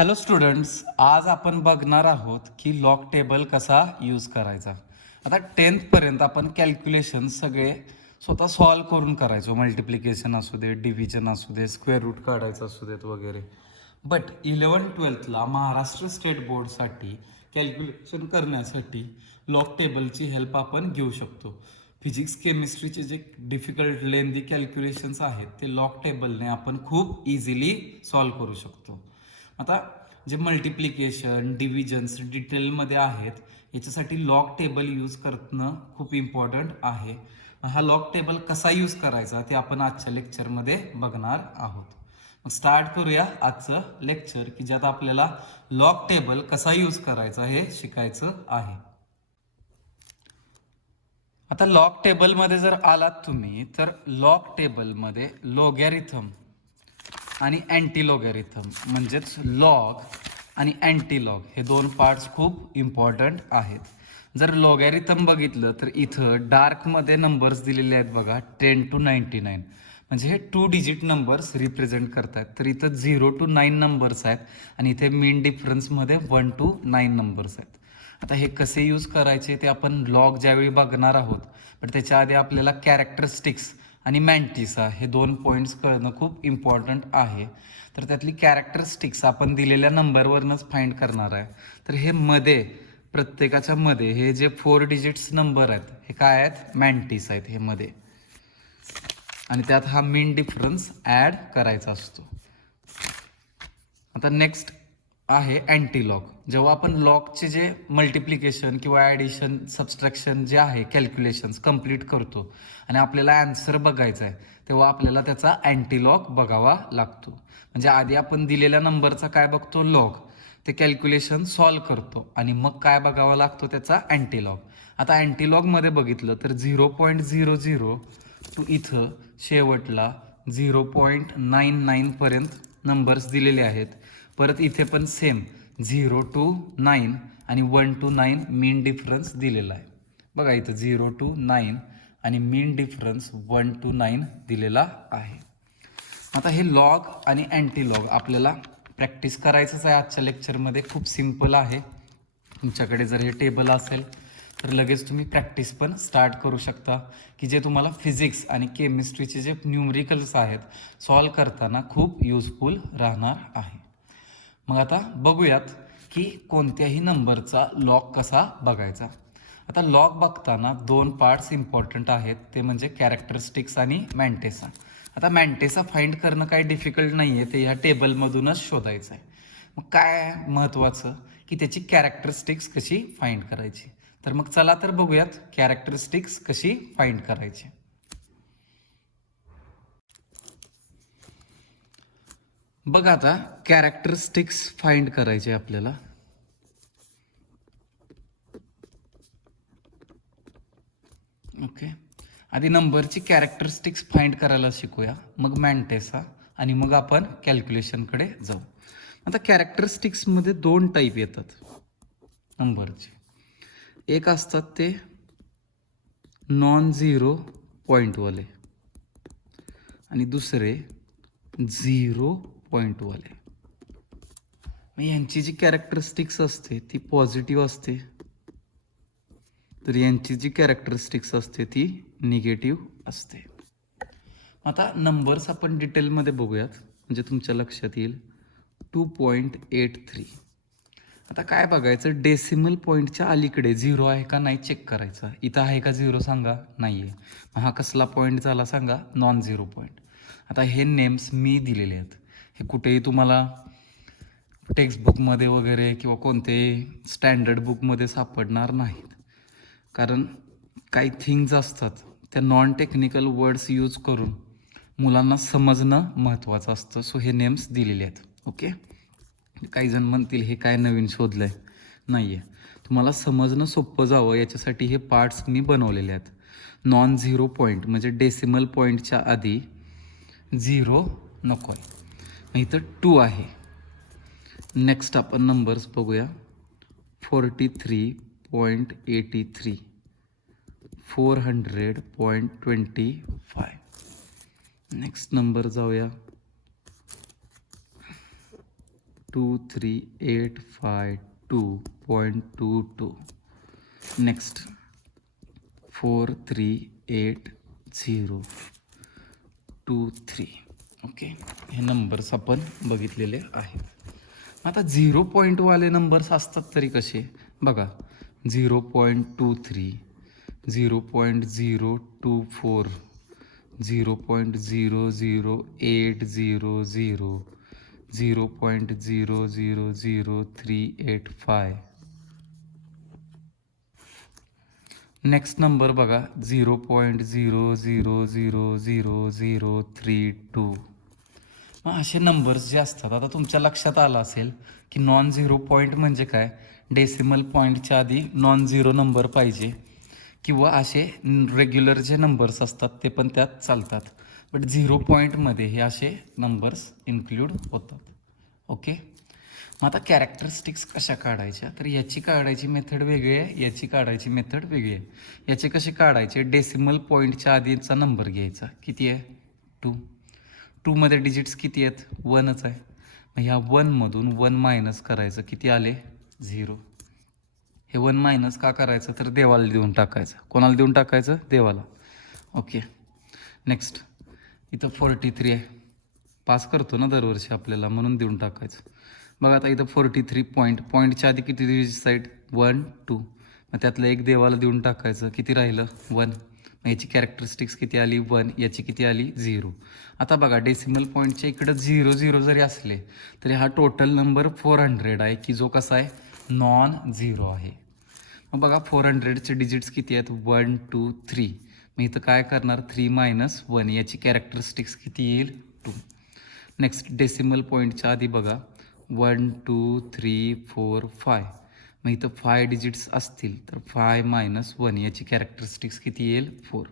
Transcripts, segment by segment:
Hello students, आज आपण बघणार आहोत की लॉग टेबल कसा यूज करायचा. आता 10th पर्यंत आपण कॅल्क्युलेशन सगळे स्वतः सॉल्व करून करायचो. मल्टिप्लिकेशन असू दे, डिव्हिजन असू दे, स्क्वेअर रूट काढायचं असू देत वगैरे. बट 11-12ला महाराष्ट्र स्टेट बोर्डसाठी कॅल्क्युलेशन करण्यासाठी लॉग टेबलची हेल्प आपण घेऊ शकतो. फिजिक्स केमिस्ट्रीचे जे डिफिकल्ट लेंदी कॅल्क्युलेशन्स आहेत ते लॉग टेबलने आपण खूप इझिली सॉल्व करू शकतो. आता जे मल्टिप्लिकेशन डिव्हिजन्स डिटेलमध्ये आहेत याच्यासाठी लॉग टेबल यूज करणं खूप इम्पॉर्टंट आहे. हा लॉग टेबल कसा यूज करायचा ते आपण आजच्या लेक्चरमध्ये बघणार आहोत. मग स्टार्ट करूया आजचं लेक्चर की ज्यात आपल्याला लॉग टेबल कसा यूज करायचा हे शिकायचं आहे. आता लॉग टेबलमध्ये जर आलात तुम्ही तर लॉग टेबलमध्ये लोगॅरिथम आणि अँटी लॉगॅरिथम म्हणजेच लॉग आणि अँटी लॉग हे दोन पार्ट्स खूप इम्पॉर्टंट आहेत. जर लॉगॅरिथम बघितलं तर इथं डार्कमध्ये नंबर्स दिलेले आहेत बघा, 10 to 99 म्हणजे हे 2 डिजिट नंबर्स रिप्रेझेंट करतात. तर इथं 0 to 9 नंबर्स आहेत आणि इथे मीन डिफरन्समध्ये 1 to 9 नंबर्स आहेत. आता हे कसे यूज करायचे ते आपण लॉग ज्यावेळी बघणार आहोत, पण त्याच्या आधी आपल्याला कॅरेक्टरिस्टिक्स आणि मॅन्टिसा हे दोन पॉईंट्स कळणं खूप इम्पॉर्टंट आहे. तर त्यातली कॅरेक्टरिस्टिक्स आपण दिलेल्या नंबरवरनंच फाइंड करणार आहे. तर हे मध्ये प्रत्येकाच्या मध्ये हे जे 4 डिजिट्स नंबर आहेत हे काय आहेत, मॅन्टिस आहेत हे मध्ये, आणि त्यात हा मीन डिफरन्स ॲड करायचा असतो. आता नेक्स्ट आहे अँटी लॉग. जेव्हा आपण लॉगचे जे मल्टिप्लिकेशन किंवा ॲडिशन सबस्ट्रॅक्शन जे आहे कॅल्क्युलेशन्स कंप्लीट करतो आणि आपल्याला ॲन्सर बघायचा आहे तेव्हा आपल्याला त्याचा अँटी लॉग बघावा लागतो. म्हणजे आधी आपण दिलेल्या नंबरचा काय बघतो, लॉग, ते कॅल्क्युलेशन सॉल्व करतो आणि मग काय बघावा लागतो, त्याचा अँटी लॉग. आता अँटी लॉगमध्ये बघितलं तर 0.00 टू इथं शेवटला 0.99 पर्यंत नंबर्स दिलेले आहेत. परत इथे पण सेम 0 to 9 आणि 1 to 9 मीन डिफरन्स दिलेला आहे बघा. इथं 0 to 9 आणि मीन डिफरन्स 1 to 9 दिलेला आहे. आता हे लॉग आणि अँटी लॉग आपल्याला प्रॅक्टिस करायचंच आहे आजच्या लेक्चरमध्ये. खूप सिम्पल आहे. तुमच्याकडे जर हे टेबल असेल तर लगेच तुम्ही प्रॅक्टिस पण स्टार्ट करू शकता की जे तुम्हाला फिजिक्स आणि केमिस्ट्रीचे जे न्यूमरिकल्स आहेत सॉल्व करताना खूप युजफुल राहणार आहे. मग आता बघूयात की कोणत्याही नंबरचा लॉग कसा बघायचा. आता लॉग बघताना दोन पार्ट्स इम्पॉर्टंट आहेत, ते म्हणजे कॅरेक्टरिस्टिक्स आणि मॅन्टेसा. आता मॅन्टेसा फाइंड करणं काही डिफिकल्ट नाही आहे, ते ह्या टेबलमधूनच शोधायचं आहे. मग काय महत्त्वाचं की त्याची कॅरेक्टरिस्टिक्स कशी फाइंड करायची. तर मग चला तर बघूयात कॅरेक्टरिस्टिक्स कशी फाइंड करायची. बघा आता कॅरेक्टरिस्टिक्स फाइंड करायचे आपल्याला. ओके, आधी नंबरची कॅरेक्टरिस्टिक्स फाइंड करायला शिकूया, मग मॅन्टेसा आणि मग आपण कॅल्क्युलेशनकडे जाऊ. आता कॅरेक्टरिस्टिक्समध्ये दोन टाईप येतात नंबरचे. एक असतात ते नॉन झिरो पॉईंटवाले आणि दुसरे 0 पॉईंटवाले. मग यांची जी कॅरेक्टरिस्टिक्स असते ती पॉझिटिव्ह असते, तर यांची जी कॅरेक्टरिस्टिक्स असते ती निगेटिव्ह असते. आता नंबर्स आपण डिटेलमध्ये बघूयात म्हणजे तुमच्या लक्षात येईल. 2.83. आता काय बघायचं, डेसिमल पॉईंटच्या अलीकडे 0 आहे का नाही चेक करायचा. इथं आहे का 0 सांगा, नाही आहे. हा कसला पॉईंट झाला सांगा, नॉन झिरो पॉईंट. आता हे नेम्स मी दिलेले आहेत, हे कुठेही तुम्हाला टेक्स्टबुकमध्ये वगैरे किंवा कोणत्याही स्टँडर्ड बुकमध्ये सापडणार नाहीत. कारण काही थिंग्ज असतात त्या नॉन टेक्निकल वर्ड्स यूज करून मुलांना समजणं महत्त्वाचं असतं. सो हे नेम्स दिलेले आहेत. ओके, काही जण म्हणतील हे काय नवीन शोधलं आहे, नाही आहे. तुम्हाला समजणं सोपं जावं याच्यासाठी हे पार्ट्स मी बनवलेले आहेत. नॉन झिरो पॉईंट म्हणजे डेसिमल पॉईंटच्या आधी 0 नको आहे, मग इथं 2 आहे. नेक्स्ट आपण नंबर्स बघूया. 43.83, 400.25. नेक्स्ट नंबर जाऊया 2385.22. नेक्स्ट 438023. ओके, हे नंबर्स आपण बघितलेले आहेत. आता 0 पॉईंटवाले नंबर्स असतात तरी कसे बघा. 0.23, 0.024, 0.00800, 0.000385. नेक्स्ट नंबर बघा 0.000032. मग असे नंबर्स जे असतात, आता तुमच्या लक्षात आलं असेल की नॉन झिरो पॉईंट म्हणजे काय, डेसिमल पॉईंटच्या आधी नॉन झिरो नंबर पाहिजे, किंवा असे रेग्युलर जे नंबर्स असतात ते पण त्यात चालतात. बट 0 पॉईंटमध्ये हे असे नंबर्स इन्क्ल्यूड होतात. ओके, मग आता कॅरेक्टरिस्टिक्स कशा काढायच्या, तर याची काढायची मेथड वेगळी आहे, याची काढायची मेथड वेगळी आहे. याचे कसे काढायचे, डेसिमल पॉईंटच्या आधीचा नंबर घ्यायचा, किती आहे 2. 2मध्ये डिजिट्स किती आहेत, 1च आहे. मग ह्या 1मधून 1 मायनस करायचं, किती आले 0. हे 1 मायनस का करायचं, तर देवाला देऊन टाकायचं. कोणाला देऊन टाकायचं, देवाला. ओके, नेक्स्ट इथं 43 आहे, पास करतो ना दरवर्षी आपल्याला, म्हणून देऊन टाकायचं. बघा आता इथं 43 पॉईंटच्या आधी किती डिजिट्स आहेत, 1 2. मग त्यातलं एक देवाला देऊन टाकायचं, किती राहिलं 1. मग याची कॅरेक्टरिस्टिक्स किती आली 1, याची किती आली 0. आता बघा डेसिमल पॉईंटच्या इकडं 0 जरी असले तरी हा टोटल नंबर 400 आहे, की जो कसा आहे, नॉन झिरो आहे. मग बघा 400चे डिजिट्स किती आहेत, 1 2 3. मग इथं काय करणार, 3 मायनस 1, याची कॅरेक्टरिस्टिक्स किती येईल 2. नेक्स्ट डेसिमल पॉईंटच्या आधी बघा 1 2 3 4 5. मग इथं 5 डिजिट्स असतील तर 5 मायनस 1, याची कॅरेक्टरिस्टिक्स किती येईल 4.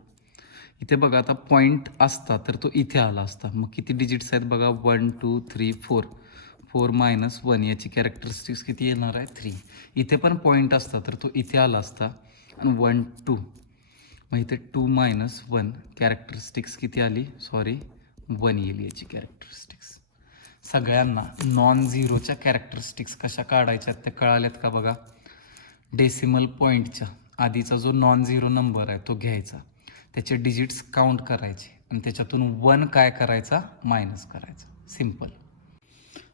इथे बघा आता पॉईंट असता तर तो इथे आला असता. मग किती डिजिट्स आहेत बघा, 1 2 3 4. 4 मायनस 1, याची कॅरेक्टरिस्टिक्स किती येणार आहे 3. इथे पण पॉईंट असता तर तो इथे आला असता, आणि 1 2. मग इथे 2 मायनस 1, कॅरेक्टरिस्टिक्स किती आली, 1 येईल याची कॅरेक्टरिस्टिक्स. सगळ्यांना नॉन झिरोच्या कॅरेक्टरिस्टिक्स कशा काढायच्या त्या कळाल्यात का बघा. डेसिमल पॉईंटच्या आधीचा जो नॉन झिरो नंबर आहे तो घ्यायचा, त्याचे डिजिट्स काउंट करायचे, आणि त्याच्यातून 1 काय करायचा, मायनस करायचा. सिम्पल.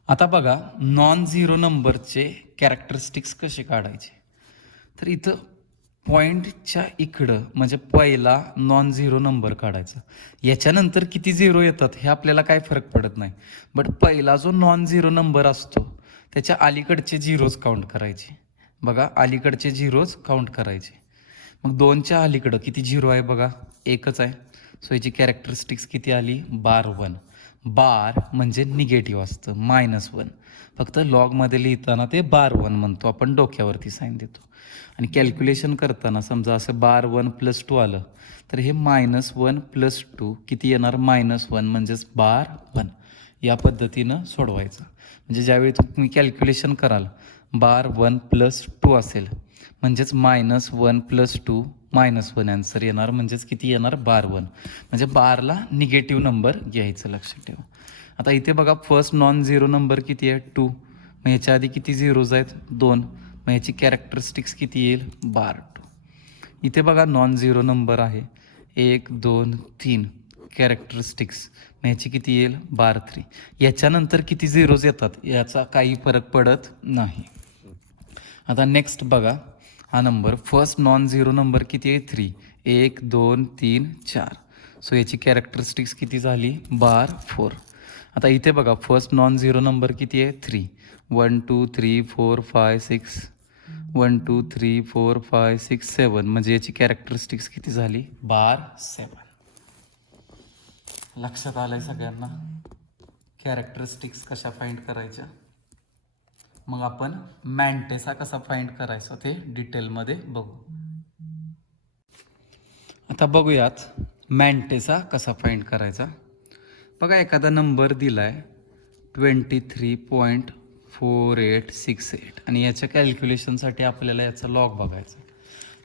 आता बघा नॉन झिरो नंबरचे कॅरेक्टरिस्टिक्स कसे काढायचे, तर इथं पॉईंटच्या इकडं म्हणजे पहिला नॉन झिरो नंबर काढायचा. याच्यानंतर किती झिरो येतात हे आपल्याला काय फरक पडत नाही, बट पहिला जो नॉन झिरो नंबर असतो त्याच्या अलीकडचे झिरोज काउंट करायचे. बघा अलीकडचे झिरोज काउंट करायचे. मग 2च्या अलीकडं किती झिरो आहे बघा, 1च आहे. सो याची कॅरेक्टरिस्टिक्स किती आली, बार 1. बार म्हणजे निगेटिव्ह असतं, -1. फक्त लॉगमध्ये लिहिताना ते बार 1 म्हणतो आपण, डोक्यावरती साईन देतो. आणि कॅल्क्युलेशन करताना समजा असं बार 1 + 2 आलं तर हे -1 + 2 किती येणार, -1 म्हणजेच बार 1. या पद्धतीनं सोडवायचं. म्हणजे ज्यावेळी तुम्ही कॅल्क्युलेशन कराल बार 1 + 2 असेल म्हणजेच -1 + 2 -1 आन्सर येणार, म्हणजेच किती येणार, बार 1. म्हणजे बारला निगेटिव्ह नंबर घ्यायचं, लक्षात ठेवा. आता इथे बघा फर्स्ट नॉन झिरो नंबर किती आहे, 2. मग ह्याच्या आधी किती झिरोज आहेत, 2. मग ह्याची कॅरेक्टरिस्टिक्स किती येईल, बार 2. इथे बघा नॉन झिरो नंबर आहे 1 2 3. कॅरेक्टरिस्टिक्स मग ह्याची किती येईल, बार 3. याच्यानंतर किती झिरोज येतात याचा काही फरक पडत नाही. आता नेक्स्ट बघा हा number, first non zero number किती आहे, 3. 1 2 3 4. सो याची कॅरेक्टरिस्टिक्स किती झाली, बार 4. आता इथे बघा फर्स्ट नॉन झिरो नंबर किती आहे, 3. 1 2 3 4 5 6. 1 2 3 4 5 6 7. म्हणजे याची कॅरेक्टरिस्टिक्स किती झाली, बार 7. लक्षात आलंय सगळ्यांना कॅरेक्टरिस्टिक्स कशा फाइंड करायच्या. मग आपण मॅन्टेसा कसा फाइंड करायचा ते डिटेलमध्ये बघू. आता बघूयात मॅन्टेसा कसा फाइंड करायचा. बघा एखादा नंबर दिलाय 23.4868 आणि याच्या कॅल्क्युलेशनसाठी आपल्याला याचा लॉग बघायचा.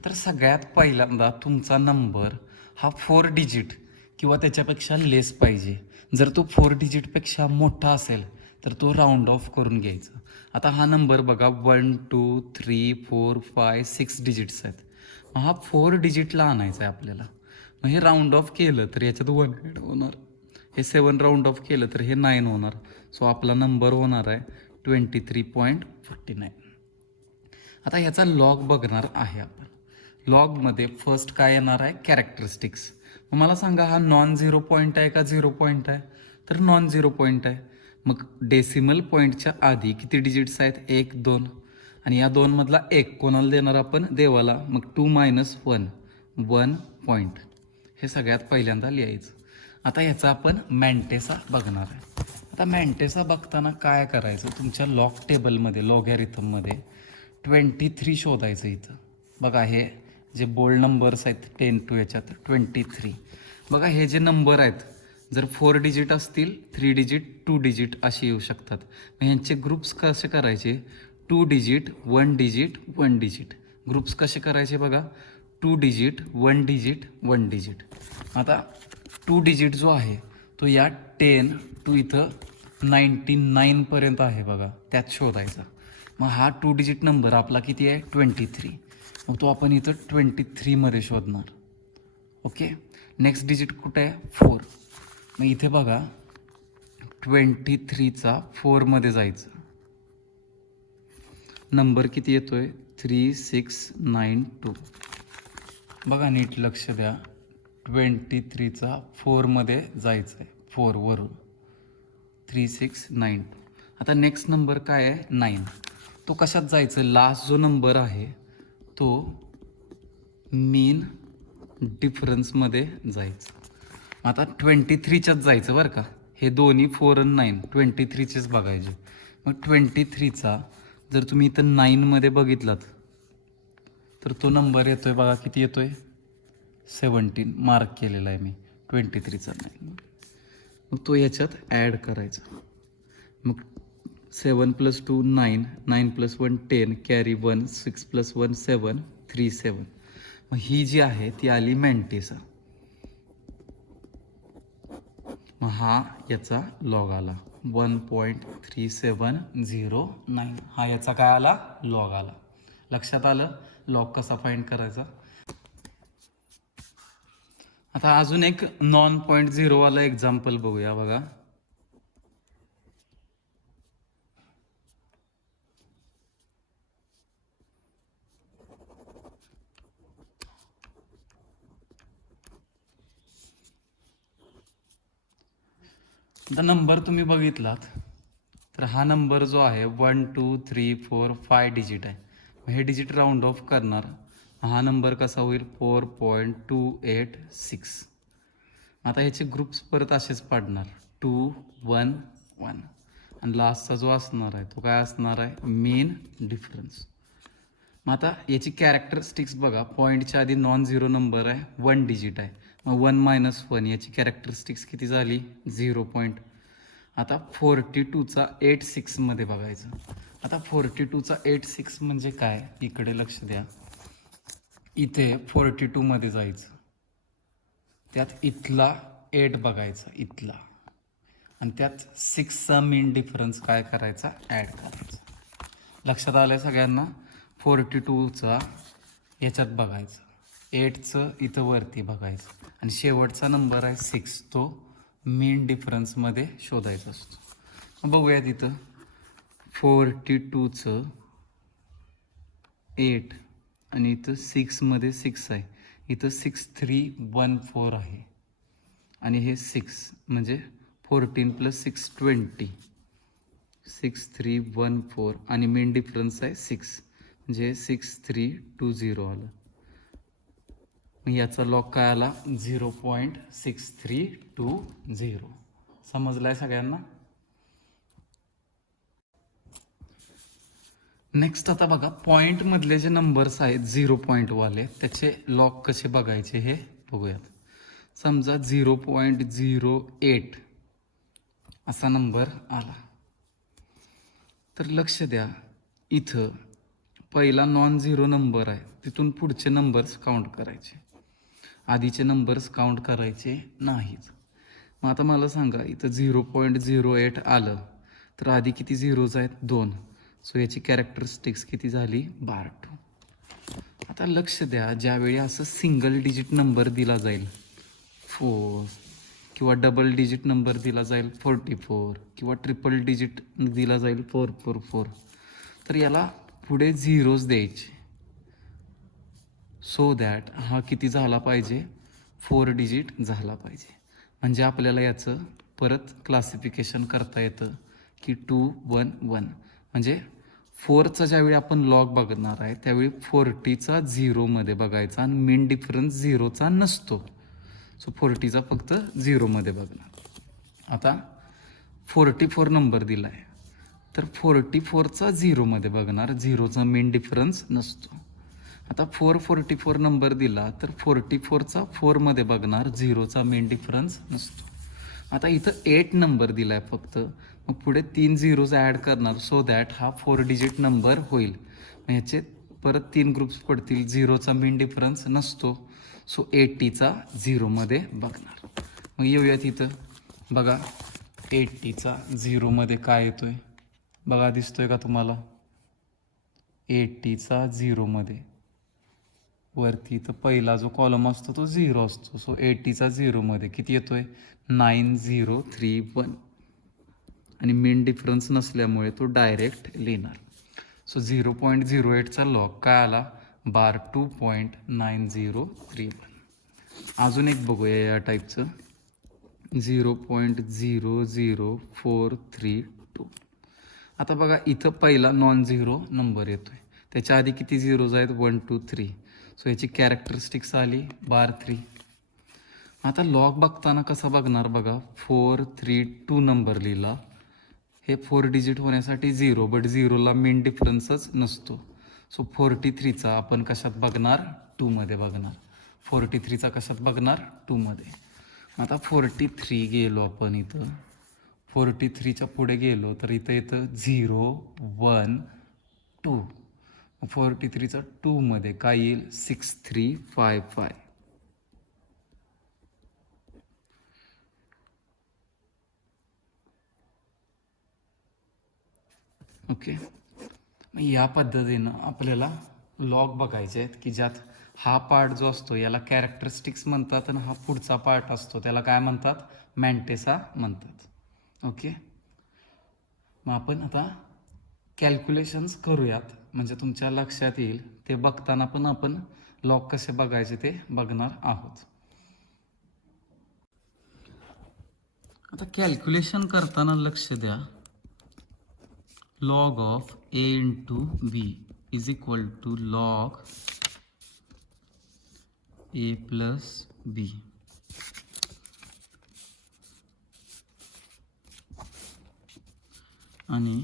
तर सगळ्यात पहिल्यांदा तुमचा नंबर हा 4 डिजिट किंवा त्याच्यापेक्षा लेस पाहिजे. जर तो 4 डिजिटपेक्षा मोठा असेल तर तो राऊंड ऑफ करून घ्यायचा. आता हा नंबर बघा 1 2 3 4 5 6 डिजिट्स आहेत. मग हा 4 डिजिटला आणायचा आहे आपल्याला. मग हे राऊंड ऑफ केलं तर याच्यात 1 ॲड होणार, हे 7 राऊंड ऑफ केलं तर हे 9 होणार. सो आपला नंबर होणार आहे 23.49. आता ह्याचा लॉग बघणार आहे आपण. लॉगमध्ये फर्स्ट काय येणार आहे, कॅरेक्टरिस्टिक्स. मग मला सांगा हा नॉन झिरो पॉईंट आहे का झिरो पॉईंट आहे, तर नॉन झिरो पॉईंट आहे. मग डेसिमल पॉईंटच्या आधी किती डिजिट्स आहेत, 1 2, आणि या 2 मधला 1 कोणाला देणार आपण, देवाला. मग 2 - 1 1 पॉईंट, हे सगळ्यात पहिल्यांदा लिहायचं. आता ह्याचा आपण मॅन्टेसा बघणार आहे. आता मॅन्टेसा बघताना काय करायचं, तुमच्या लॉग टेबलमध्ये लॉगॅरिथममध्ये 23 शोधायचं. इथं बघा हे जे बोल्ड नंबर्स आहेत 10 to याच्यात 23. बघा हे जे नंबर आहेत, जर 4 डिजिट असतील 3 डिजिट 2 डिजिट असे येऊ शकतात. मग ह्यांचे ग्रुप्स कसे करायचे, 2 डिजिट 1 डिजिट 1 डिजिट. ग्रुप्स कसे करायचे बघा, 2 डिजिट 1 डिजिट 1 डिजिट. आता 2 डिजिट जो आहे तो या 10 to इथं 99 पर्यंत आहे बघा, त्यात शोधायचा. मग हा 2 डिजिट नंबर आपला किती आहे, 23. मग तो आपण इथं 23 मध्ये शोधणार. ओके, नेक्स्ट डिजिट कुठे आहे, 4. मग इथे बघा 23चा 4 मध्ये जायचं. नंबर किती येतोय, 3692. बघा नीट लक्ष द्या, 23चा 4 मध्ये जायचं आहे, 4 वरून 3692. आता नेक्स्ट नंबर काय आहे, 9. तो कशात जायचं, लास्ट जो नंबर आहे तो मीन डिफरन्समध्ये जायचं. आता 23च्याच जायचं बरं का, हे दोन्ही 4 आणि 9 23चेच बघायचे. मग 23चा जर तुम्ही इथं 9 मध्ये बघितलात तर तो नंबर येतोय बघा, किती येतोय, 17. मार्क केलेला आहे मी 23चा 9. मग तो याच्यात ॲड करायचा. मग 7 + 2 9, 9 + 1 10, कॅरी 1, 6 + 1 7, 3 7. मग ही जी आहे ती आली मॅन्टेसा. मग हा याचा लॉग आला 1.3709. हा याचा काय आला, लॉग आला. लक्षात आलं लॉग कसा फाइंड करायचा. आता अजून एक नॉन पॉईंट झिरो वाला एक्झाम्पल बघूया. बघा आता नंबर तुम्ही बघितलात तर हा नंबर जो आहे 1 2 3 4 5 डिजिट आहे. हे डिजिट राऊंड ऑफ करणार, हा नंबर कसा होईल, 4.286. आता ह्याचे ग्रुप्स परत असेच पाडणार, 2 1 1. आणि लास्टचा जो असणार आहे तो काय असणार आहे, मीन डिफरन्स. मग आता याची कॅरेक्टरिस्टिक्स बघा, पॉईंटच्या आधी नॉन झिरो नंबर आहे, 1 डिजिट आहे. मग 1 - 1 याची कॅरेक्टरिस्टिक्स किती झाली, 0 पॉईंट. आता 42चा 86 मध्ये बघायचं. आता 42चा 86 म्हणजे काय, इकडे लक्ष द्या. इथे 42 मध्ये जायचं, त्यात इथला 8 बघायचा इथला, आणि त्यात 6चा मीन डिफरन्स काय करायचा, ॲड करायचा. लक्षात आलं आहे सगळ्यांना. 42चा याच्यात बघायचं, 8चं इथं वरती बघायचं, आणि शेवटचा नंबर आहे 6, तो मीन डिफरन्समध्ये शोधायचा असतो. बघूया तिथं 42चं 8 आणि इथं 6 मध्ये 6 आहे, इथं 6314 आहे, आणि हे 6 म्हणजे 14 + 6 20, 6314, आणि मेन डिफरन्स आहे 6 म्हणजे 6320 आलं. मग याचा लॉग काय आला, 0.6320. समजलाय सगळ्यांना. नेक्स्ट आता बघा पॉईंट मधले जे नंबर्स आहेत 0 पॉईंटवाले, त्याचे लॉग कसे बघायचे हे बघूयात. समजा 0.08 असा नंबर आला, तर लक्ष द्या इथं पहिला नॉन झिरो नंबर आहे, तिथून पुढचे नंबर्स काउंट करायचे, आधीचे नंबर्स काउंट करायचे नाहीत. मग आता मला सांगा इथं 0.08 आलं तर आधी किती झिरोज आहेत 2. सो याची कॅरेक्टरिस्टिक्स किती झाली 12. आता लक्ष द्या, ज्यावेळी असं सिंगल डिजिट नंबर दिला जाईल 4 किंवा डबल डिजिट नंबर दिला जाईल 44 किंवा ट्रिपल डिजिट दिला जाईल 444, तर याला पुढे झिरोज द्यायचे सो दॅट हा किती झाला पाहिजे 4 डिजिट झाला पाहिजे. म्हणजे आपल्याला याचं परत क्लासिफिकेशन करता येतं की 2 1 1. म्हणजे 4चा ज्यावेळी आपण लॉग बघणार आहे त्यावेळी 40चा 0मध्ये बघायचा आणि मेन डिफरन्स 0चा नसतो. सो 40चा फक्त 0मध्ये बघणार. आता 44 नंबर दिला आहे तर 44चा 0मध्ये बघणार, 0चा मेन डिफरन्स नसतो. आता 444 नंबर दिला तर 44चा 4मध्ये बघणार, 0चा मेन डिफरन्स नसतो. आता इथं 8 नंबर दिला आहे फक्त, मग पुढे 3 झिरोज ॲड करणार सो दॅट हा 4 डिजिट नंबर होईल. मग ह्याचे परत 3 ग्रुप्स पडतील, 0चा मेन डिफरन्स नसतो सो 80चा 0मध्ये बघणार. मग येऊयात इथं बघा 80चा 0मध्ये काय येतोय बघा, दिसतोय का तुम्हाला 80चा 0मध्ये वरती तर पहिला जो कॉलम असतो तो 0 असतो. सो 80चा 0मध्ये किती येतोय 9031 आणि मेन डिफरन्स नसल्यामुळे तो डायरेक्ट लिहिणार. सो 0.08चा लॉग काय आला 2.9031. अजून एक बघूया या टाईपचं 0.00432. आता बघा इथं पहिला नॉन झिरो नंबर येतोय, त्याच्या आधी किती झिरोज आहेत 1 2 3. सो याची कॅरेक्टरिस्टिक्स आली 3. आता लॉग बघताना कसा बघणार बघा 432 नंबर लिहिला, हे 4 डिजिट होण्यासाठी 0 बट 0ला मेन डिफरन्सच नसतो. सो 43चा आपण कशात बघणार 2मध्ये बघणार, 43चा कशात बघणार 2मध्ये. आता 43 गेलो आपण इथं 43च्या पुढे गेलो तर इथं येतं 0 1 2. 43चा 2मध्ये काय येईल 6355. ओके, मग या पद्धतीनं आपल्याला लॉग बघायचे आहेत की ज्यात हा पार्ट जो असतो याला कॅरेक्टरिस्टिक्स म्हणतात आणि हा पुढचा पार्ट असतो त्याला काय म्हणतात मॅन्टेसा म्हणतात. ओके, मग आपण आता कॅल्क्युलेशन्स करूयात म्हणजे तुमच्या लक्षात येईल. ते बघताना पण आपण लॉग कसे बघायचे ते बघणार आहोत. आता कॅल्क्युलेशन करताना लक्ष द्या, log of a into b is equal to log a plus b. आणि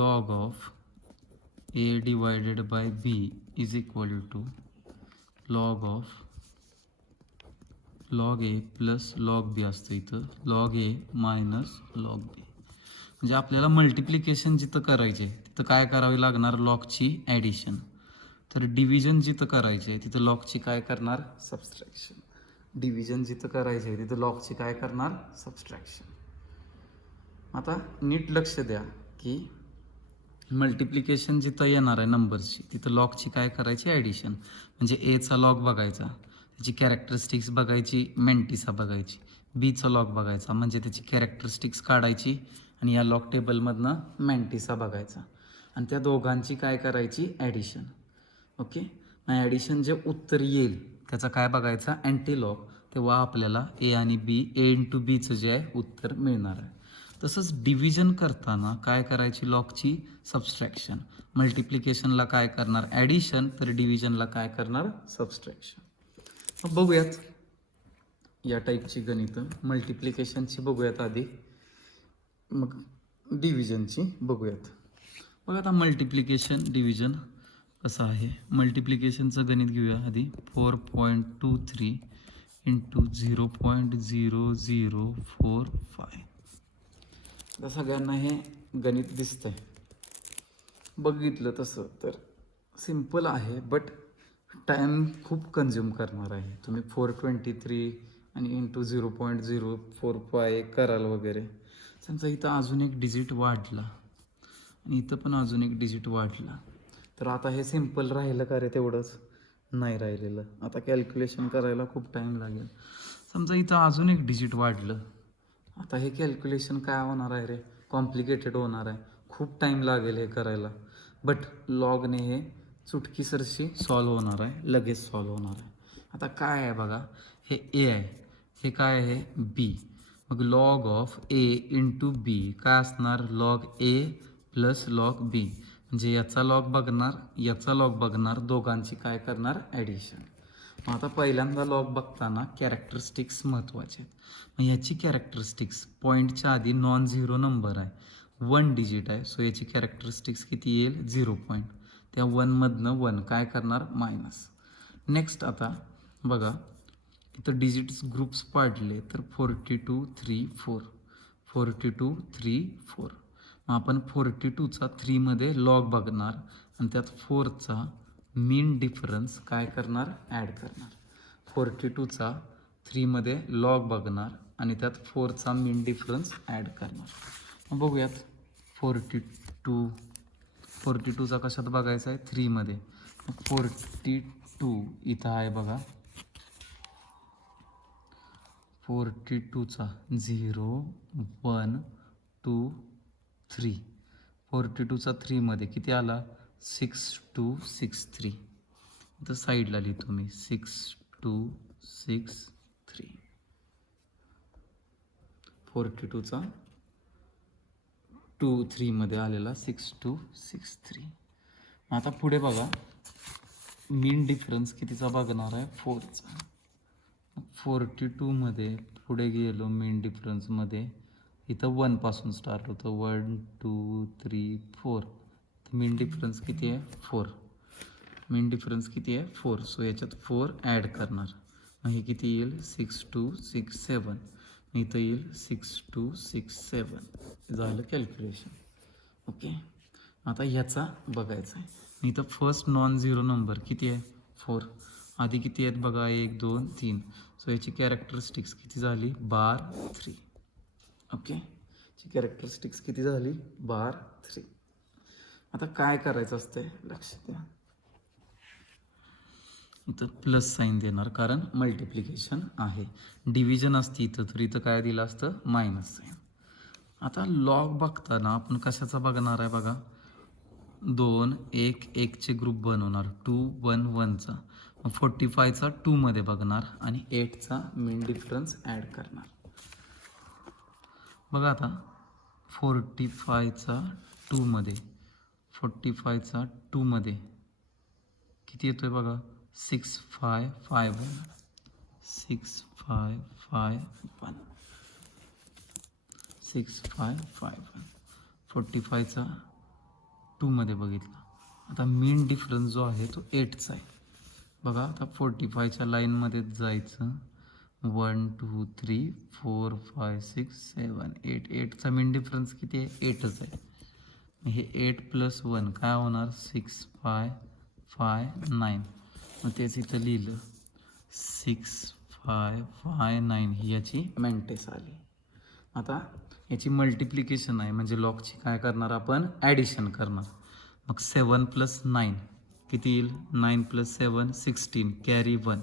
log of a divided by b is equal to log of log a plus log b असतं इथं log a minus log b. म्हणजे आपल्याला multiplication जिथं करायचे तिथं काय करावी लागणार लॉगची ॲडिशन, तर डिव्हिजन जिथं करायचे तिथं लॉगची काय करणार सबस्ट्रॅक्शन. डिव्हिजन जिथं करायचे तिथं लॉगची काय करणार सबस्ट्रॅक्शन. आता नीट लक्ष द्या की मल्टिप्लिकेशन जिथं येणार आहे नंबर्सची तिथं लॉगची काय करायची ॲडिशन. म्हणजे एचा लॉग बघायचा, त्याची कॅरेक्टरिस्टिक्स बघायची, मेंटिसा बघायची. बीचा लॉग बघायचा म्हणजे त्याची कॅरेक्टरिस्टिक्स काढायची आणि या लॉग टेबलमधनं मॅन्टिसा बघायचा आणि त्या दोघांची काय करायची ॲडिशन. ओके, मग ॲडिशन जे उत्तर येईल त्याचा काय बघायचा अँटी लॉग, तेव्हा आपल्याला ए आणि बी ए इंटू बीचं जे आहे उत्तर मिळणार आहे. तसंच डिव्हिजन करताना काय करायची लॉगची सबस्ट्रॅक्शन, मल्टिप्लिकेशनला काय करणार ॲडिशन तर डिव्हिजनला काय करणार सबस्ट्रॅक्शन. मग बघूयात या टाईपची गणितं, मल्टिप्लिकेशनची बघूयात आधी मग डिव्हिजनची बघूयात. बघा आता मल्टिप्लिकेशन डिव्हिजन कसं आहे. मल्टिप्लिकेशनचं गणित घेऊया आधी 4.23 इंटू 0.0045. आता सगळ्यांना हे गणित दिसतंय, बघितलं तसं तर सिम्पल आहे बट टाईम खूप कन्झ्युम करणार आहे. तुम्ही 423 आणि इंटू 0.045 कराल वगैरे, त्यांचा इथं अजून एक डिजिट वाढला आणि इथं पण अजून एक डिजिट वाढला. तर आता हे सिम्पल राहिलं का रे? तेवढंच नाही राहिलेलं. आता कॅल्क्युलेशन करायला खूप टाईम लागेल. समजा इथं अजून एक डिजिट वाढलं. आता हे कॅल्क्युलेशन काय होणार आहे रे? कॉम्प्लिकेटेड होणार आहे. खूप टाईम लागेल हे करायला. बट लॉगने हे चुटकीसरशी सॉल्व होणार आहे, लगेच सॉल्व होणार आहे. आता काय आहे बघा, हे ए आहे, हे काय आहे बी. मग लॉग ऑफ ए इंटू बी काय असणार? लॉग ए प्लस लॉग बी. म्हणजे याचा लॉग बघणार, याचा लॉग बघणार, दोघांची काय करणार? ॲडिशन. मग आता पहिल्यांदा लॉग बघताना कॅरेक्टरिस्टिक्स महत्त्वाचे आहेत. मग ह्याची कॅरेक्टरिस्टिक्स पॉईंटच्या आधी नॉन झिरो नंबर आहे, 1 डिजिट आहे, सो याची कॅरेक्टरिस्टिक्स किती येईल? 0 पॉईंट. त्या 1मधनं 1 काय करणार? मायनस. नेक्स्ट आता बघा इथं डिजिट्स ग्रुप्स पाडले तर 42, 3, 4. 42, 3, 4. मग आपण 42चा 3मध्ये लॉग बघणार आणि त्यात 4चा मीन डिफरन्स काय करणार? ॲड करणार. 42चा 3मध्ये लॉग बघणार आणि त्यात 4चा मीन डिफरन्स ॲड करणार. मग बघूयात 42चा कशात बघायचा आहे? 3मध्ये. 42 इथं आहे बघा, 42चा 0, 1, 2, 3. 42चा 3मध्ये किती आला? 6, 2, 6, 3. इथं साईडला लिहितो मी 6, 2, 6, 3. 42चा 2, 3मध्ये आलेला 6, 2, 6, 3. आता पुढे बघा मीन डिफरन्स कितीचा बघणार आहे? 4चा. 42मध्ये पुढे गेलो मीन डिफरन्समध्ये, इथं 1 पासून स्टार्ट होतं, 1, 2, 3, 4. मीन डिफरन्स किती आहे? 4. मीन डिफरन्स किती आहे? 4. सो याच्यात 4 ॲड करणार. मग हे किती येईल? 6, 2, 6, 7. इथं येईल 6, 2, 6, 7. झालं कॅल्क्युलेशन. ओके. आता ह्याचा बघायचा आहे. इथं फर्स्ट नॉन झिरो नंबर किती आहे? 4. आधी किती आहेत बघा? 1, 2, 3. सो याची कॅरेक्टरिस्टिक्स किती झाली? बार 3. ओके. याची कॅरेक्टरिस्टिक्स किती झाली? बार 3. आता काय करायचं असतंय? लक्ष द्या. इथं प्लस साईन देणार कारण मल्टिप्लिकेशन आहे. डिव्हिजन असती इथं तर इथं काय दिलं असतं? Minus sine. आता लॉग बघताना आपण कशाचा बघणार आहे बघा? 2, 1, 1चे ग्रुप बनवणार, 2, 1, 1चा. 45चा 2मध्ये बघणार आणि 8चा मीन डिफरन्स ॲड करणार. बघा आता 45चा 2मध्ये, 45चा 2मध्ये किती येतोय बघा? 6, 5, 5, 1. 6, 5, 5, 1. 6, 5, 5, 1. 45चा 2मध्ये बघितला. आता मीन डिफरन्स जो आहे तो 8चा आहे. बघा आता 45च्या लाईनमध्ये जायचं, 1, 2, 3, 4, 5, 6, 7, 8. 8चा मीन डिफरन्स किती आहे? 8च आहे. हे 8 + 1 काय होणार? 6, 5, 5, 9. मग तेच इथं लिहिलं 6, 5, 5, 9. ही याची मेंटेस आली. आता याची मल्टिप्लिकेशन आहे म्हणजे लॉगची काय करणार आपण? ॲडिशन करणार. मग 7 + 9 किती येईल? 9 + 7 16 कॅरी 1.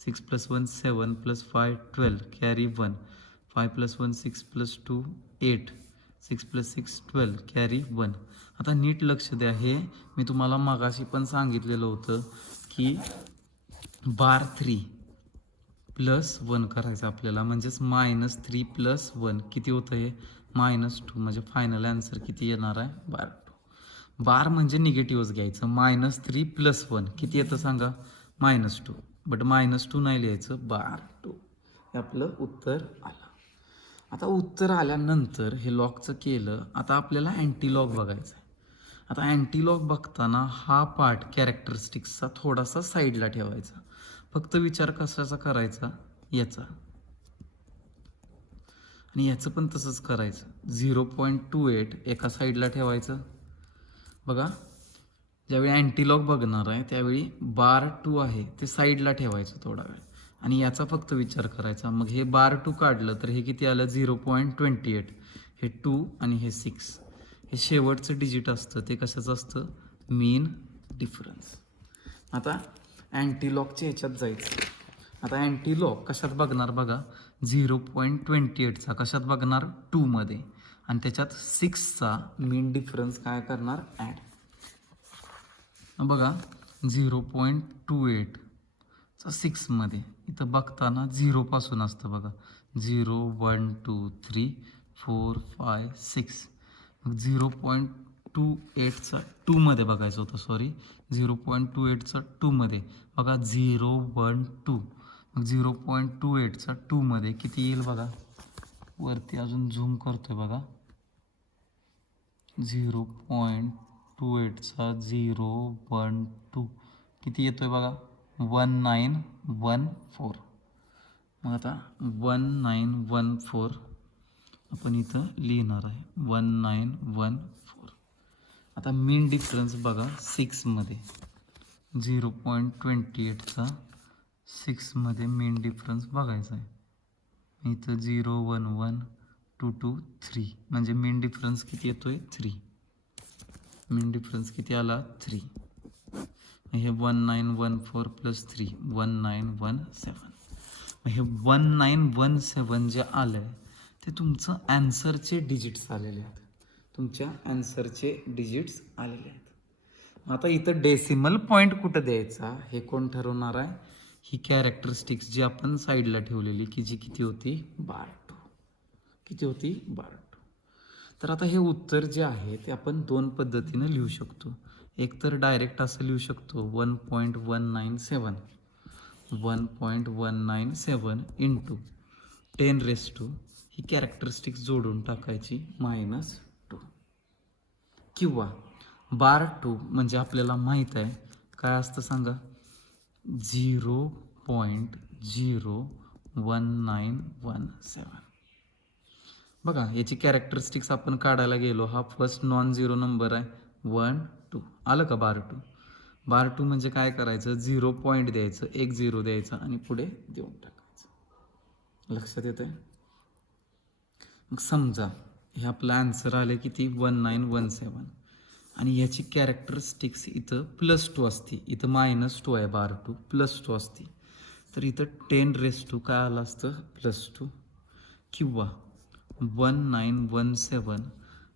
6 + 1 7 + 5 12 कॅरी 1. 5 + 1 6 + 2 8. 6 + 6 12 कॅरी 1. आता नीट लक्ष द्या, हे मी तुम्हाला मगाशी पण सांगितलेलं होतं की बार 3 + 1 करायचं आपल्याला, म्हणजेच -3 + 1 किती होतं? हे -2. म्हणजे फायनल आन्सर किती येणार आहे? बार 2. बार म्हणजे निगेटिव्हच घ्यायचं. -3 + 1 किती येतं सांगा? -2. बट -2 नाही लिहायचं, बार 2. हे आपलं उत्तर आलं. आता उत्तर आल्यानंतर हे लॉगचं केलं. आता आपल्याला अँटीलॉग बघायचं आहे. आता अँटीलॉग बघताना हा पार्ट कॅरेक्टरिस्टिक्सचा थोडासा साईडला ठेवायचा. फक्त विचार कशाचा करायचा? याचा. आणि याचं पण तसंच करायचं. 0.28 एका साईडला ठेवायचं. बघा ज्यावेळी अँटीलॉग बघणार आहे त्यावेळी बार 2 आहे ते साईडला ठेवायचं थोडा वेळ आणि याचा फक्त विचार करायचा. मग हे बार 2 काढलं तर हे किती आलं? 0.28. हे 2 आणि हे 6. हे शेवटचं डिजिट असतं ते कशाचं असतं? मीन डिफरन्स. आता अँटीलॉगच्या ह्याच्यात जायचं. आता अँटीलॉग कशात बघणार बघा, 0.28चा कशात बघणार? 2मध्ये. आणि त्याच्यात 6चा मीन डिफरन्स काय करणार? ॲड. बघा 0.28चा 6मध्ये इथं बघताना 0पासून असतं बघा. 0 1 2 3 4 5 6. मग 0.28चा 2मध्ये बघायचं होतं, सॉरी 0.28चा 2मध्ये बघा. 0 1 2. मग 0.28चा 2मध्ये किती येईल बघा. वरती अजून झूम करतोय बघा. 0.28चा 0 1 2 किती येतोय बघा. 1914. मग आता 1914 आपण इथं लिहिणार आहे. 1914. आता मीन डिफरन्स बघा 6मध्ये. 0.28चा 6मध्ये मीन डिफरन्स बघायचा आहे. इथं 0 1 1 2 2 3 म्हणजे मीन डिफरन्स किती येतोय? 3. मीन डिफरन्स किती आला? 3. हे 1914 प्लस 3 1917. हे 1917 जे आलं आहे ते तुमचं ॲन्सरचे डिजिट्स आलेले आहेत. तुमच्या ॲन्सरचे डिजिट्स आलेले आहेत. आता इथं डेसिमल पॉईंट कुठं द्यायचा हे कोण ठरवणार आहे? ही कॅरेक्टरिस्टिक्स जी आपण साईडला ठेवलेली की जी किती होती? 12. किती होती? 12. तर आता हे उत्तर जे आहे ते आपण 2 पद्धतीनं लिहू शकतो. एक तर डायरेक्ट असं लिहू शकतो 1.197 1.197 इंटू 10⁻² ही कॅरेक्टरिस्टिक्स जोडून टाकायची -2. किंवा (2) म्हणजे आपल्याला माहीत आहे काय असतं सांगा. 0.01917. बघा याची कॅरेक्टरिस्टिक्स आपण काढायला गेलो. हा फर्स्ट नॉन झिरो नंबर आहे. 1 2 आलं का? (2) म्हणजे काय करायचं? 0 पॉईंट द्यायचं, 1 0 द्यायचं आणि पुढे देऊन टाकायचं. लक्षात येतं? मग समजा हे आपलं आन्सर आले किती? 1917. आणि ह्याची कॅरेक्टरिस्टिक्स इथं +2 असते. इथं -2 आहे. (2) +2 असते. तर इथं 10⁻² काय आलं असतं? +2. किंवा 1917.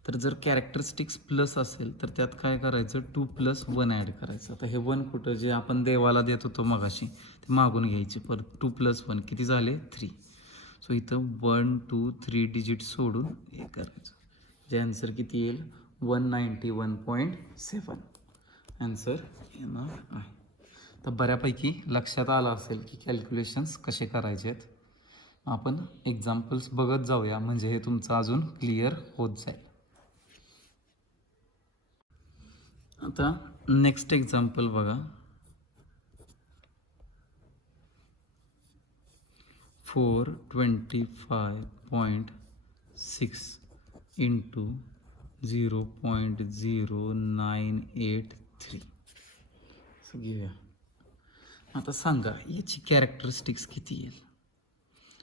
तर जर कॅरेक्टरिस्टिक्स प्लस असेल तर त्यात काय करायचं? 2 + 1 ॲड करायचं. आता हे 1 कुठं जे आपण देवाला देत होतो मगाशी ते मागून घ्यायचे. परत 2 + 1 किती झाले? 3. सो इथं 1 2 3 डिजिट सोडून हे करायचं. जे आन्सर किती येईल? 191.7 आन्सर येणार आहे. तर बऱ्यापैकी लक्षात आलं असेल की कॅल्क्युलेशन्स कसे करायचे आहेत. आपण एक्झाम्पल्स बघत जाऊया म्हणजे हे तुमचं अजून क्लिअर होत जाईल. आता नेक्स्ट एक्झाम्पल बघा. 425.6 इंटू 0.0983 असं घेऊया. आता सांगा याची कॅरेक्टरिस्टिक्स किती येईल.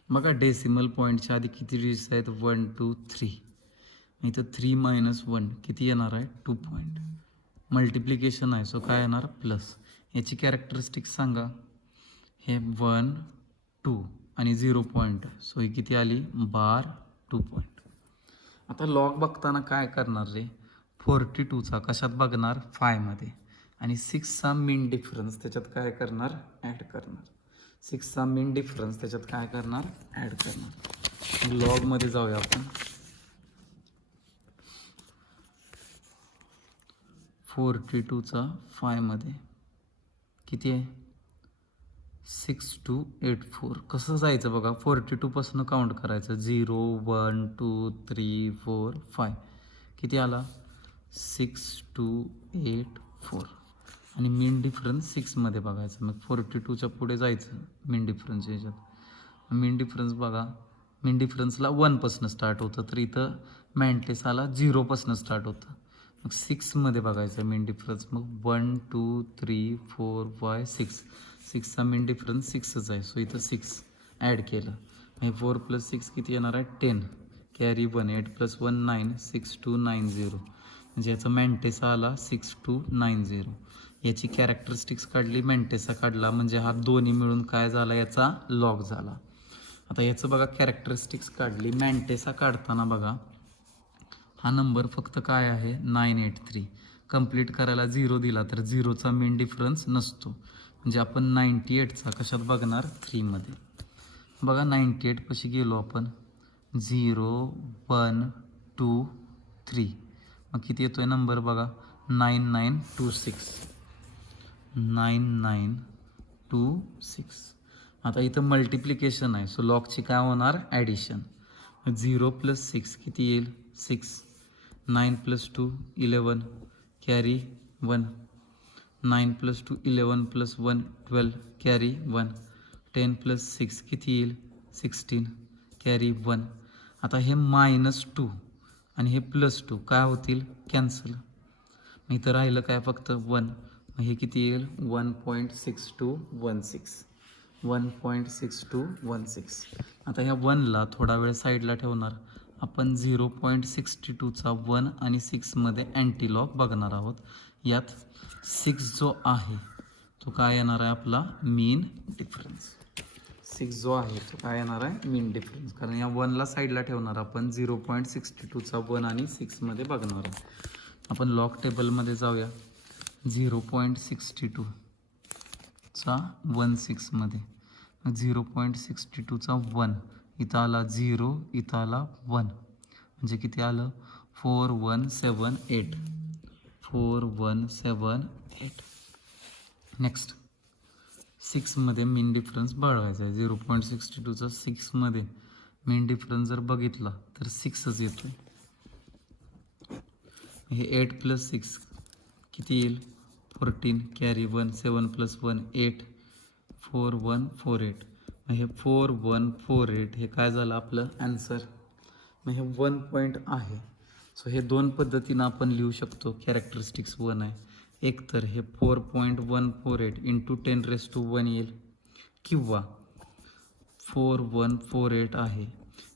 बघा डेसिमल पॉईंटच्या आधी किती डिजिट्स आहेत? 1 2 3. इथं 3 - 1 किती येणार आहे? 2 पॉईंट. मल्टिप्लिकेशन आहे सो काय येणार? प्लस. याची कॅरेक्टरिस्टिक्स सांगा. हे 1 2 आणि 0 पॉईंट सो ही किती आली? 2 पॉईंट. आता लॉग बघताना काय करणार रे? 42चा कशात बघणार? 5मध्ये. आणि 6चा मीन डिफरन्स त्याच्यात काय करणार? ॲड करणार. 6चा मीन डिफरन्स त्याच्यात काय करणार? ॲड करणार. लॉगमध्ये जाऊया आपण. 42चा 5मध्ये किती आहे? 6284. कसं जायचं बघा. 42पासून काउंट करायचं. 0 1 2 3 4 5 किती आला? 6284. आणि मीन डिफरन्स 6मध्ये बघायचं. मग 42च्या पुढे जायचं मीन डिफरन्स याच्यात. मीन डिफरन्स बघा. मीन डिफरन्सला 1पासून स्टार्ट होतं तर इथं मॅन्टेसाला 0पासून स्टार्ट होतं. मग 6मध्ये बघायचं मीन डिफरन्स. मग 1 2 3 4 5 6. 6चा मीन डिफरन्स 6च आहे सो इथं 6 ॲड केलं. हे 4 + 6 किती येणार आहे? 10. कॅरी 1 8 + 1 9 6290 म्हणजे याचा मॅन्टेसा आला 6290. याची कॅरेक्टरिस्टिक्स काढली, मॅन्टेसा काढला, म्हणजे हा दोन्ही मिळून काय झाला याचा लॉग झाला. आता याचं बघा कॅरेक्टरिस्टिक्स काढली, मॅन्टेसा काढताना बघा हा नंबर फक्त काय आहे 983. कंप्लीट करायला 0 दिला तर 0चा मेन डिफरन्स नसतो, म्हणजे आपण 98चा कशात बघणार 3 मध्ये. बघा 98 पाशी गेलो आपण 0 1 2 3 मग किती येतोय नंबर बघा 9926. 9926. आता इथं मल्टिप्लिकेशन आहे, सो लॉगची काय होणार ॲडिशन. 0 + 6 किती येईल 6. 9 + 2 11 कॅरी 1. 9 + 2 11 + 1 12 कॅरी 1. 10 + 6 किती येईल 16 कॅरी 1. आता हे -2 आणि हे +2 काय होतील कॅन्सल. इथं राहिलं काय फक्त 1. हे किती येईल 1.6216. 1.6216. आता ह्या 1ला थोडा वेळ साईडला ठेवणार आपण. 0.62चा 1 आणि 6 मध्ये अँटीलॉग बघणार आहोत. यात 6 जो आहे तो काय येणार आहे आपला मीन डिफरन्स. 6 जो आहे तो काय येणार आहे मीन डिफरन्स, कारण या 1ला साईडला ठेवणार आपण. 0.62चा 1 आणि 6 मध्ये बघणार आहोत. आपण लॉग टेबलमध्ये जाऊया. 0.62चा 1 6 मध्ये. 0.62चा 1 इथं आला 0, इथं आला 1, म्हणजे किती आलं 4178. 4178. नेक्स्ट 6 मध्ये मीन डिफरन्स बघायचा आहे. 0.62चा 6 मध्ये मीन डिफरन्स जर बघितला तर 6च येतो. हे 8 + 6 किती येईल 14 कॅरी 1. 7 + 1 8 4148. हे 4148 हे काय झालं आपलं आन्सर. मग हे 1 पॉईंट आहे, सो हे 2 पद्धतीनं आपण लिहू शकतो. कॅरेक्टरिस्टिक्स 1 आहे. एक तर हे 4.148 × 10⁻1 येईल, किंवा 4148 आहे.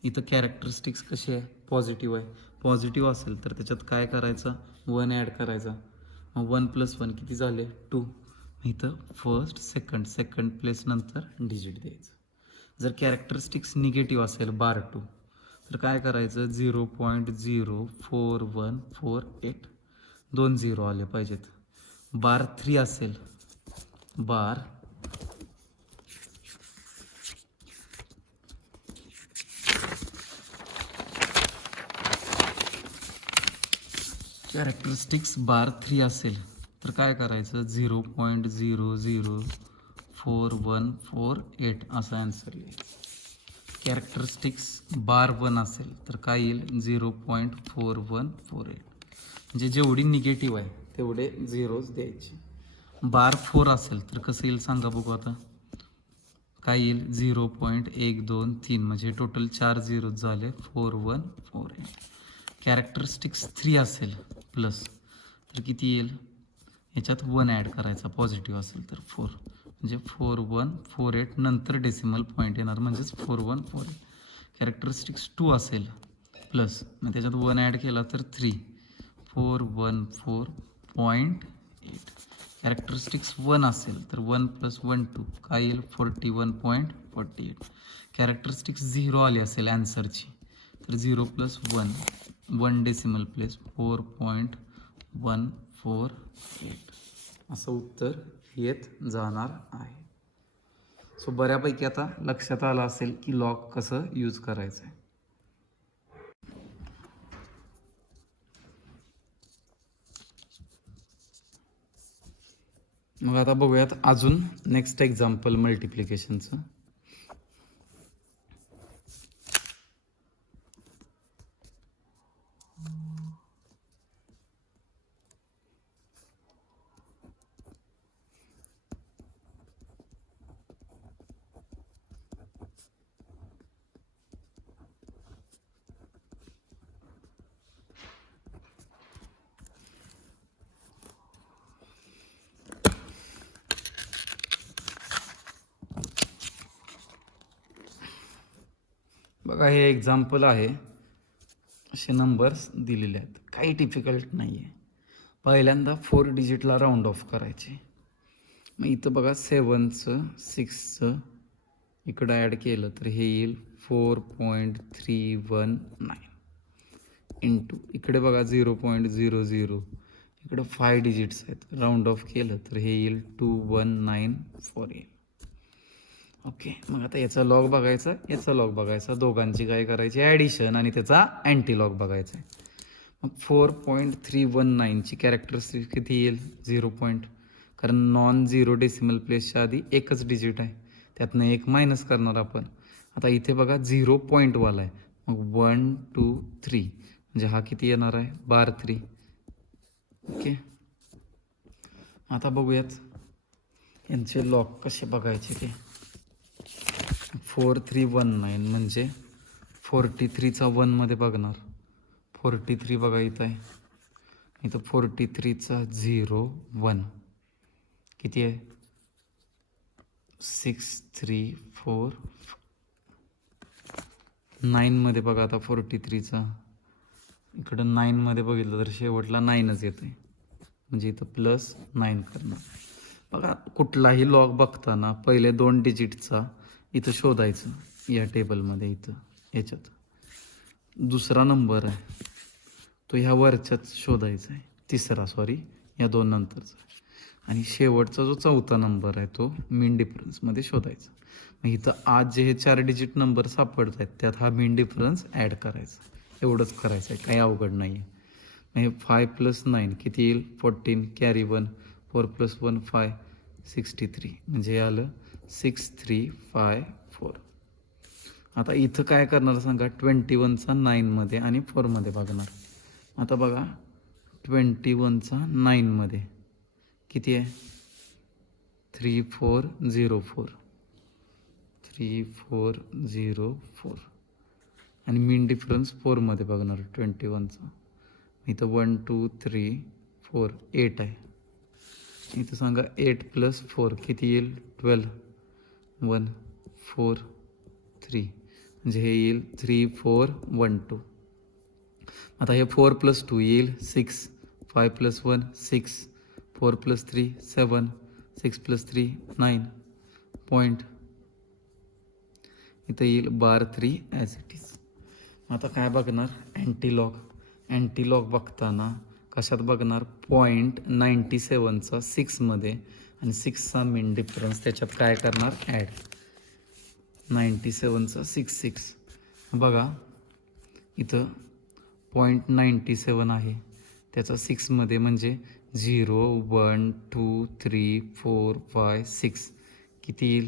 इथं कॅरेक्टरिस्टिक्स कशी आहे पॉझिटिव्ह आहे. पॉझिटिव्ह असेल तर त्याच्यात काय करायचं 1 ॲड करायचा. मग 1 + 1 किती झाले 2. इथं फर्स्ट सेकंड प्लेस नंतर डिजिट द्यायचं. जर कॅरेक्टरिस्टिक्स निगेटिव्ह असेल बार 2 तर काय करायचं 0.04148. 2 0 आले पाहिजेत. बार 3 असेल, बार कॅरेक्टरिस्टिक्स बार 3 असेल तर काय करायचं 0.00418 असा आन्सर येईल. कॅरेक्टरिस्टिक्स बार 1 असेल तर काय येईल 0.4148. म्हणजे जेवढी निगेटिव्ह आहे तेवढे झिरोज द्यायचे. बार 4 असेल तर कसं येईल सांगा बघू. आता काय येईल 0.123, म्हणजे टोटल 4 झिरोज झाले 4148. कॅरेक्टरिस्टिक्स 3 असेल प्लस तर किती येईल, ह्याच्यात 1 ॲड करायचा पॉझिटिव्ह असेल तर 4, म्हणजे 4148 नंतर डेसिमल पॉईंट येणार म्हणजेच 4148. कॅरेक्टरिस्टिक्स 2 असेल प्लस, मग त्याच्यात 1 ॲड केला तर 3, 414.8. कॅरेक्टरिस्टिक्स 1 असेल तर 1 + 1 2 काय येईल 41.48. कॅरेक्टरिस्टिक्स 0 आली असेल ॲन्सरची तर 0 + 1 1 डेसिमल प्लेस 4.148 असं उत्तर येत जाणार आहे. सो बऱ्यापैकी आता लक्षात आलं असेल की लॉग कसं यूज करायचं आहे. मग आता बघूयात अजून नेक्स्ट एक्झाम्पल मल्टिप्लिकेशनचं. बघा हे एक्झाम्पल आहे असे नंबर्स दिलेले आहेत, काही डिफिकल्ट नाही आहे. पहिल्यांदा 4 डिजिटला राऊंड ऑफ करायचे. मग इथं बघा 7चं 6चं इकडं ॲड केलं तर हे येईल 4.319 इंटू इकडे बघा 0.00 इकडं 5 डिजिट्स आहेत, राऊंड ऑफ केलं तर हे येईल 2194 येईल. ओके, मग आता याचा लॉग बघायचा, याचा लॉग बघायचा, दोघांची काय करायची ॲडिशन आणि त्याचा अँटी लॉग बघायचा आहे. मग 4.319ची कॅरेक्टरिस्टिक किती येईल 0 पॉईंट, कारण नॉन झिरो डेसिमल प्लेसच्या आधी एकच डिजिट आहे, त्यातनं एक मायनस करणार आपण. आता इथे बघा 0 पॉईंटवाला आहे, मग 1 2 3 म्हणजे हा किती येणार आहे 12. ओके, आता बघूयात यांचे लॉग कसे बघायचे ते. 4319 म्हणजे 43चा 1मध्ये बघणार, 43 बघा इथं आहे, इथं 43चा 0 1 किती आहे 634. 9मध्ये बघा आता 43चा, इकडं 9मध्ये बघितलं तर शेवटला 9च येतं आहे, म्हणजे इथं +9 करणार. बघा कुठलाही लॉग बघताना पहिले 2 डिजिटचा इथं शोधायचं या टेबलमध्ये, इथं याच्यात दुसरा नंबर आहे तो ह्या वरच्याच शोधायचा आहे, तिसरा सॉरी या 2 नंतरचा, आणि शेवटचा जो चौथा नंबर आहे तो मीन डिफरन्समध्ये शोधायचा. मग इथं आज जे हे 4 डिजिट नंबर सापडत आहेत त्यात हा मीन डिफरन्स ॲड करायचा, एवढंच करायचं आहे, काही अवघड नाही आहे. मग हे 5 + 9 किती येईल 14, कॅरी 1, 4 + 1 5 63 म्हणजे हे आलं 6354. आता इथं काय करणार सांगा, 21चा 9मध्ये आणि 4मध्ये बघणार. आता बघा 21चा 9मध्ये किती आहे 3404, 3404 आणि मीन डिफरन्स 4मध्ये बघणार 21चा. इथं 1 2 3 4 8 आहे, इथं सांगा 8 + 4 किती येईल 12, 1 4 3 म्हणजे हे येईल 3412. आता हे 4 + 2 येईल 6, 5 + 1 6, 4 + 3 7, 6 + 3 9 पॉईंट, इथं येईल 3 ॲज इट इज. आता काय बघणार अँटीलॉग, अँटीलॉग बघताना कशात बघणार 0.97चा 6मध्ये आणि 6चा मीन डिफरन्स त्याच्यात काय करणार ॲड, 97चा 6 बघा इथं 0.97 आहे त्याचा 6मध्ये म्हणजे 0 1 2 3 4 5 6 किती येईल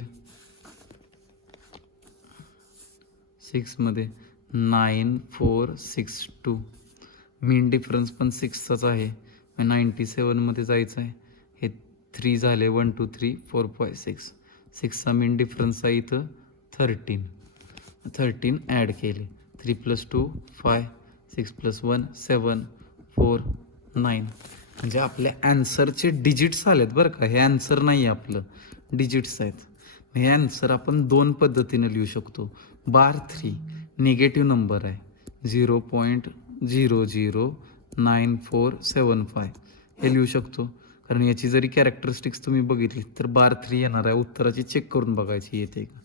6मध्ये 9462. मीन डिफरन्स पण 6चाच आहे, 97मध्ये जायचं आहे, हे 3 झाले 1 2 3 4 5 6, 6चा मीन डिफरन्स आहे इथं 13 ॲड केले, 3 + 2 5, 6 + 1 7 4 9 म्हणजे आपल्या ॲन्सरचे डिजिट्स आलेत बरं का, हे ॲन्सर नाही आहे आपलं, डिजिट्स आहेत. हे ॲन्सर आपण 2 पद्धतीनं लिहू शकतो. 3 निगेटिव्ह नंबर आहे 0.009475 हे लिहू शकतो, कारण याची जरी कॅरेक्टरिस्टिक्स तुम्ही बघितली तर 3 येणार आहे, उत्तराची चेक करून बघायची येते का,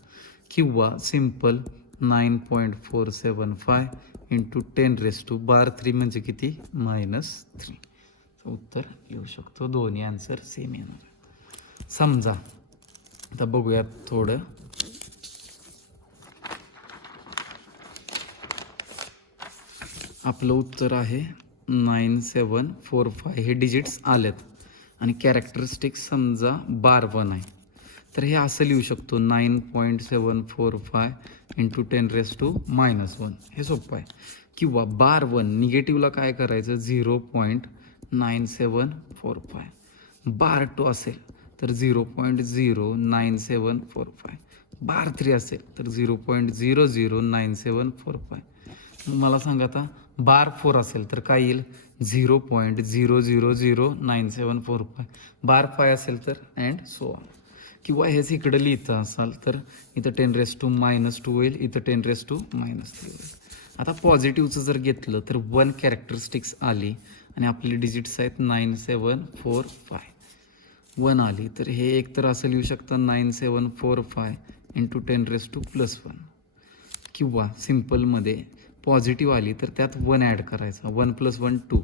किंवा सिम्पल 9.475 इंटू 10⁻³ म्हणजे किती -3. उत्तर लिहू शकतो, दोन्ही आन्सर सेम येणार. समजा आता बघूयात थोडं, आपलं उत्तर आहे 9745, हे डिजिट्स आलेत आणि कॅरेक्टरिस्टिक्स समजा 1 आहे, तर हे असं लिहू शकतो 9.745 इंटू 10⁻⁻1, हे सोपं आहे. किंवा 1 निगेटिव्हला काय करायचं 0.9745, 2 असेल तर 0.09745, 3 असेल तर 0.009745. मला सांगा आता 4 असेल तर काय येईल 0.0009745, 5 असेल तर अँड सो ऑन. किंवा हेच इकडं लिहितं असाल तर इथं 10⁻⁻² होईल, इथं 10⁻³ होईल. आता पॉझिटिव्हचं जर घेतलं तर 1 कॅरेक्टरिस्टिक्स आली आणि आपले डिजिट्स आहेत 9745 1 आली, तर हे एक तर असं लिहू शकतं 9745 इंटू 10⁻+1 किंवा सिम्पलमध्ये पॉझिटिव्ह आली तर त्यात 1 ॲड करायचा 1 + 1 2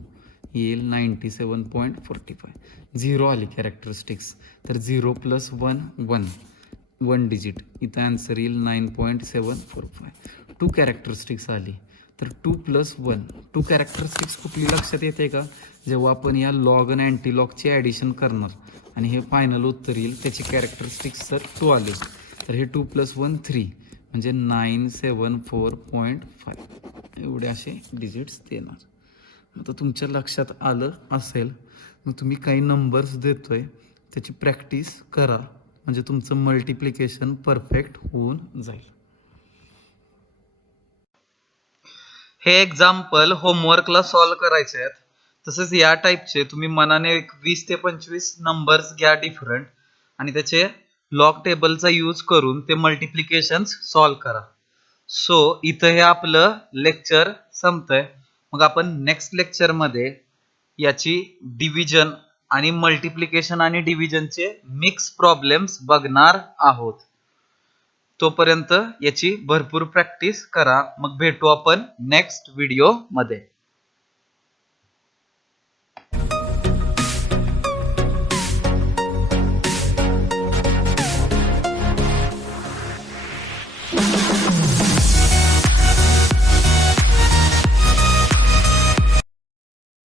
येईल 97.45 झिरो आली कॅरेक्टरिस्टिक्स तर 0 + 1 1 डिजिट इथं आन्सर येईल 9.745 2 कॅरेक्टरिस्टिक्स आली तर 2 + 1 2 कॅरेक्टरिस्टिक्स कुठली लक्षात येते का जेव्हा आपण या लॉग आणि अँटीलॉगची ॲडिशन करणार आणि हे फायनल उत्तर येईल त्याची कॅरेक्टरिस्टिक्स जर 2 आले तर हे 2 + 1 3 म्हणजे 974.5 एवढे असे डिजिट्स देणार. आता तुमच्या लक्षात आलं असेल मग तुम्ही काही नंबर्स देतोय त्याची प्रॅक्टिस करा म्हणजे तुमचं मल्टिप्लिकेशन परफेक्ट होऊन जाईल. हे एक्झाम्पल होमवर्कला सॉल्व करायचे आहेत. तसेच या टाईपचे तुम्ही मनाने 20 ते 25 नंबर्स घ्या डिफरंट आणि त्याचे लॉग टेबलचा यूज करून ते मल्टिप्लिकेशन्स सॉल्व करा. सो इथं हे आपलं लेक्चर संपतंय. मग आपण नेक्स्ट लेक्चरमध्ये याची डिव्हिजन आणि मल्टिप्लिकेशन आणि डिव्हिजनचे मिक्स प्रॉब्लेम्स बघणार आहोत. तोपर्यंत याची भरपूर प्रॅक्टिस करा. मग भेटू आपण नेक्स्ट व्हिडिओ मध्ये.